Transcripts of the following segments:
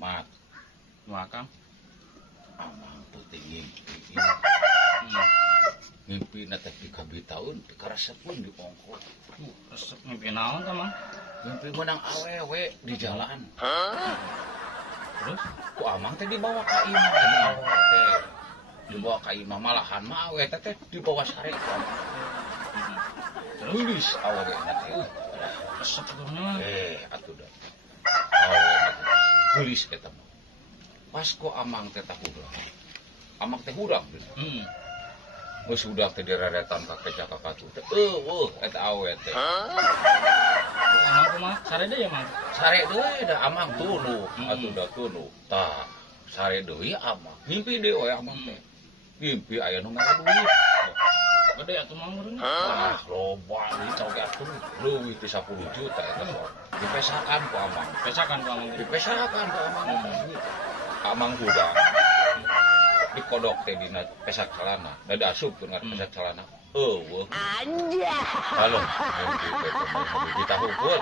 Mat, Kang. amang putih ngimpi. Ngimpi na teh 3 tahun, dikaresepun di ongkot. Resep mimpi naon ta, Mang? Ngimpi menang awewe di jalan. Terus Ku amang teh dibawa ka imah di awewe teh. Dibawa ka imah malahan mah awewe teh dibawa sare ku amang. Nulis awewe na teh. resep sebenarnya. Atuh dah. Awewe na teh. Nulis eta mah. Pas ku amang teh hudang. Amang teh hudang. Geus udah teh direretan ka keca ka katu teh. Eta awewe teh. Emang kumaha? Sare deui ya, Mang? Sare deui da amang tuluh, atuh da tuluh. Tah, sare deui amang. Ngimpi deui we amang teh. Ngimpi aya nu mere duit. Gede atuh Mang meureun. Loba ieu coge atuh leuwih ti 10 juta eta mah. Dipesakan ku amang. Pesakan ku Mang. Dipesakan ku amang. Amang hudang. Dikodok teh dina pesak celana. Da asupkeun ngan pesak celana. Anjay. Halo, kita hukul.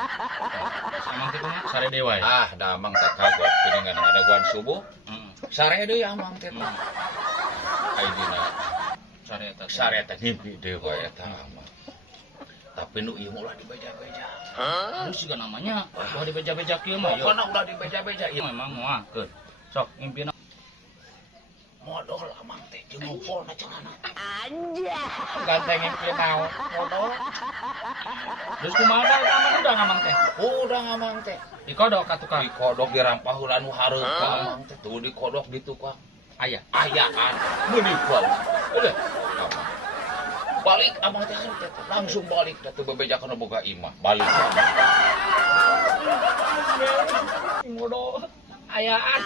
Amang teh kumaha? Sare deui wae. Da amang teh kagok piningan ngadaguan subuh. Sare deui amang teh. Ayeuna sare eta ngimpi deui wae eta amang. Tapi nu ieu ulah dibeja-beja. Terus juga namanya udah dibeja-beja kieu mah. Pokona udah dibeja-beja ieu. Memang moakeun. Sok ngimpina Modal amang teh jeung ngumpulna celana. ganteng ngimpi naon? Modal. Terus kumaha da amang udah ngamang teh? Udah amang teh. Dikodok ka tukang. Dikodok dirampah heula nu hareup ka amang teh. Tuh dikodok di tukang. Aya. Ayaan meuninggal. Udah. Balik amang teh langsung balik teh bebejakeun boga imah. Balik. Modal. Ayaan.